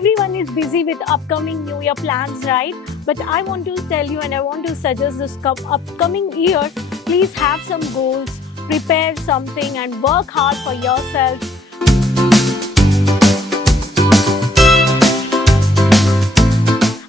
Everyone is busy with upcoming New Year plans, right? But I want to tell you and I want to suggest this upcoming year, please have some goals, prepare something and work hard for yourself.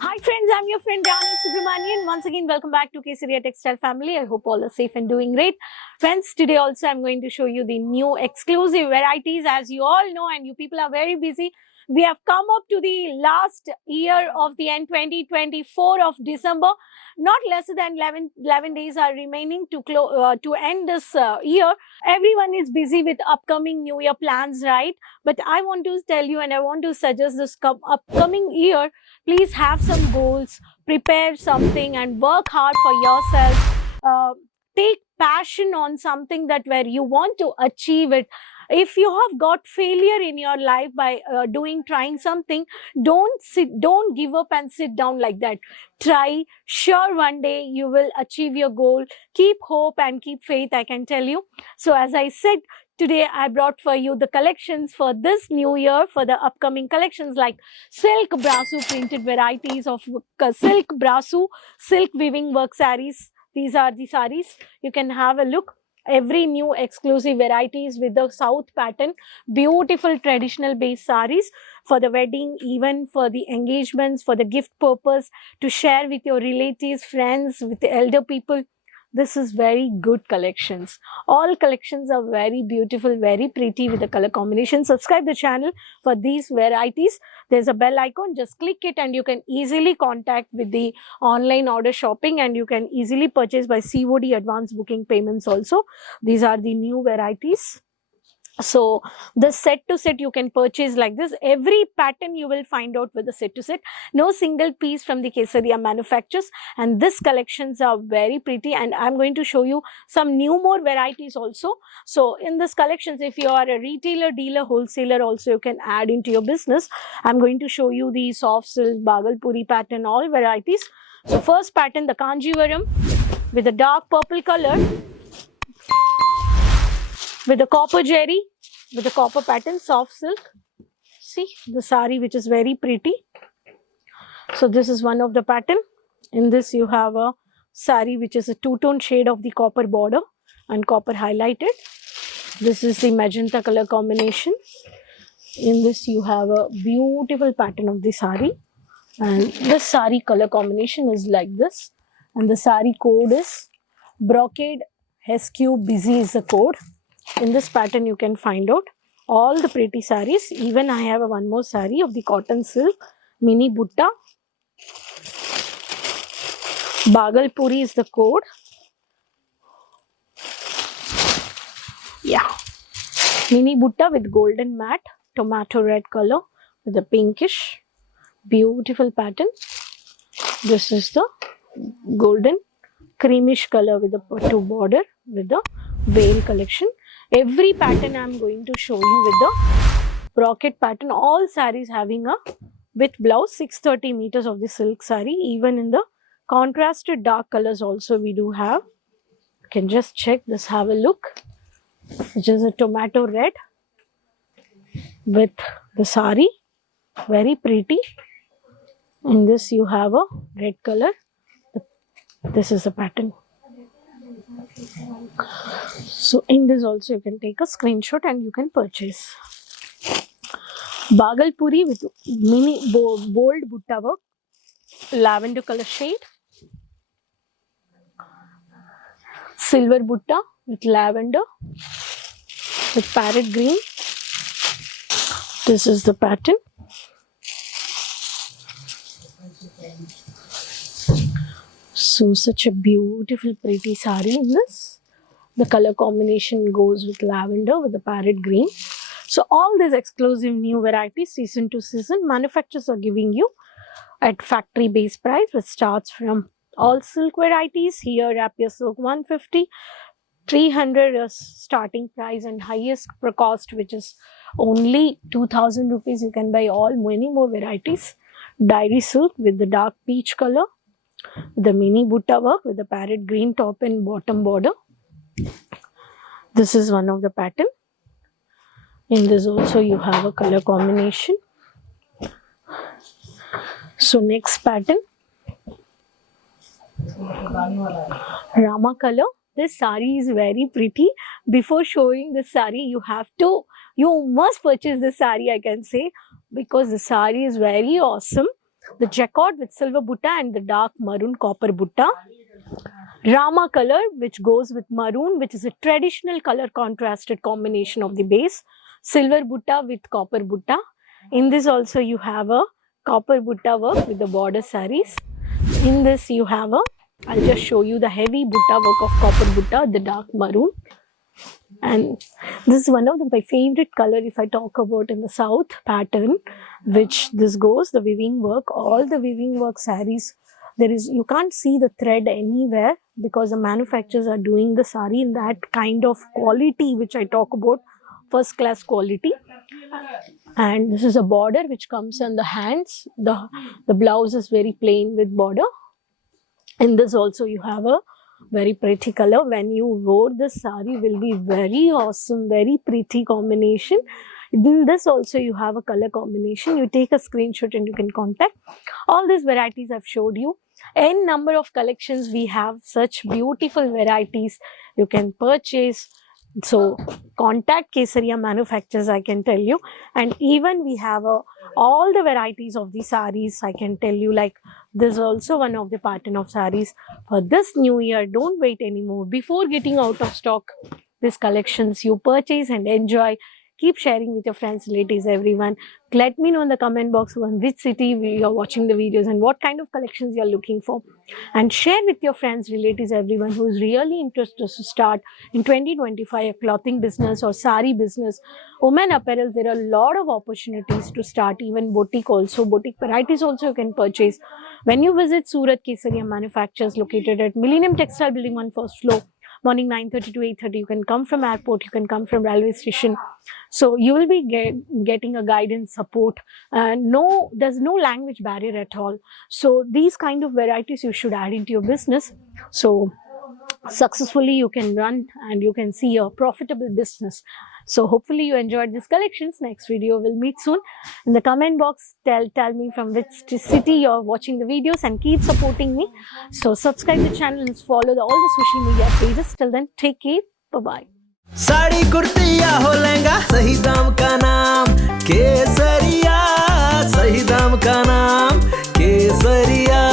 Hi friends, I'm your friend Rani Subramanian. Once again, welcome back to Kesaria Textile Family. I hope all are safe and doing great. Friends, today also I'm going to show you the new exclusive varieties. As you all know and you people are very busy, we have come up to the last year of the end 2024 of December. Not less than 11 days are remaining to end this year. Everyone is busy with upcoming New Year plans, right? But I want to tell you and I want to suggest this upcoming year, please have some goals, prepare something and work hard for yourself. Take passion on something that where you want to achieve it. If you have got failure in your life by trying something, don't give up and sit down like that. Try, sure one day you will achieve your goal. Keep hope and keep faith, I can tell you. So as I said, today I brought for you the collections for this new year, for the upcoming collections like silk brasso printed varieties of silk brasso, silk weaving work saris. These are the saris. You can have a look. Every new exclusive varieties with the south pattern, beautiful traditional based saris for the wedding, even for the engagements, for the gift purpose, to share with your relatives, friends, with the elder people. This is very good collections. All collections are very beautiful, very pretty with the color combination. Subscribe the channel for these varieties. There's a bell icon, just click it and you can easily contact with the online order shopping and you can easily purchase by COD advance booking payments also. These are the new varieties. So the set to set you can purchase like this. Every pattern you will find out with the set to set. No single piece from the Kesaria manufacturers, and this collections are very pretty, and I'm going to show you some new more varieties also. So in this collections, if you are a retailer, dealer, wholesaler also, you can add into your business. I'm going to show you the soft silk, Bhagalpuri pattern, all varieties. So first pattern, the Kanjivaram with a dark purple color, with the copper jerry, with the copper pattern, soft silk. See the sari which is very pretty. So this is one of the pattern. In this you have a sari which is a two-tone shade of the copper border and copper highlighted. This is the magenta color combination. In this you have a beautiful pattern of the sari, and this sari color combination is like this, and the sari code is brocade SQ busy is the code. In this pattern you can find out all the pretty saris. Even I have one more sari of the cotton silk, mini butta. Bhagalpuri is the code. Yeah, mini butta with golden matte, tomato red color with a pinkish, beautiful pattern. This is the golden creamish color with the pattu border with the veil collection. Every pattern I am going to show you with the brocade pattern. All saris having a with blouse, 630 meters of the silk sari. Even in the contrasted dark colors also we do have. You can just check this, have a look, which is a tomato red with the sari, very pretty. In this you have a red color. This is the pattern. So in this also you can take a screenshot and you can purchase. Bhagalpuri with mini bold butta work, lavender color shade. Silver butta with lavender with parrot green. This is the pattern. So such a beautiful pretty sari in this. The color combination goes with lavender with the parrot green. So all these exclusive new varieties season to season manufacturers are giving you at factory base price, which starts from all silk varieties. Here rapier silk 150, 300 starting price, and highest per cost which is only 2000 rupees. You can buy all many more varieties. Dairy silk with the dark peach color, the mini butta work with the parrot green top and bottom border. This is one of the pattern. In this also you have a color combination. So next pattern, Rama color. This sari is very pretty. Before showing this sari, you must purchase this sari, I can say, because the sari is very awesome. The jacquard with silver butta and the dark maroon copper butta. Rama color, which goes with maroon, which is a traditional color contrasted combination of the base. Silver butta with copper butta. In this also you have a copper butta work with the border saris. In this you have I'll just show you the heavy butta work of copper butta, the dark maroon. And this is one of my favorite color if I talk about in the south pattern, which this goes, the weaving work, all the weaving work saris. You can't see the thread anywhere because the manufacturers are doing the sari in that kind of quality which I talk about, first class quality. And this is a border which comes on the hands. The blouse is very plain with border. In this also you have a very pretty color. When you wore this sari, will be very awesome, very pretty combination. In this also you have a color combination. You take a screenshot and you can contact. All these varieties I've showed you. N number of collections we have, such beautiful varieties you can purchase. So contact Kesaria manufacturers, I can tell you. And even we have all the varieties of the saris, I can tell you, like this is also one of the pattern of saris for this new year. Don't wait anymore. Before getting out of stock, these collections you purchase and enjoy. Keep sharing with your friends, relatives, everyone. Let me know in the comment box on which city you are watching the videos and what kind of collections you are looking for. And share with your friends, relatives, everyone who is really interested to start in 2025 a clothing business or sari business. Women apparel, there are a lot of opportunities to start, even boutique also. Boutique varieties also you can purchase. When you visit Surat Kesaria Manufacturers located at Millennium Textile Building 1 first floor, morning 9:30 to 8:30. You can come from airport, you can come from railway station. So you will be getting a guidance, support. There's no language barrier at all. So these kind of varieties you should add into your business. So successfully you can run and you can see a profitable business. So hopefully you enjoyed these collections. Next video we'll meet soon. In the comment box, tell me from which city you're watching the videos and keep supporting me. So subscribe the channel and follow all the social media pages. Till then, take care. Bye-bye. Sari kurti या हो लहंगा, सही दाम का नाम केसरिया, सही दाम का नाम केसरिया।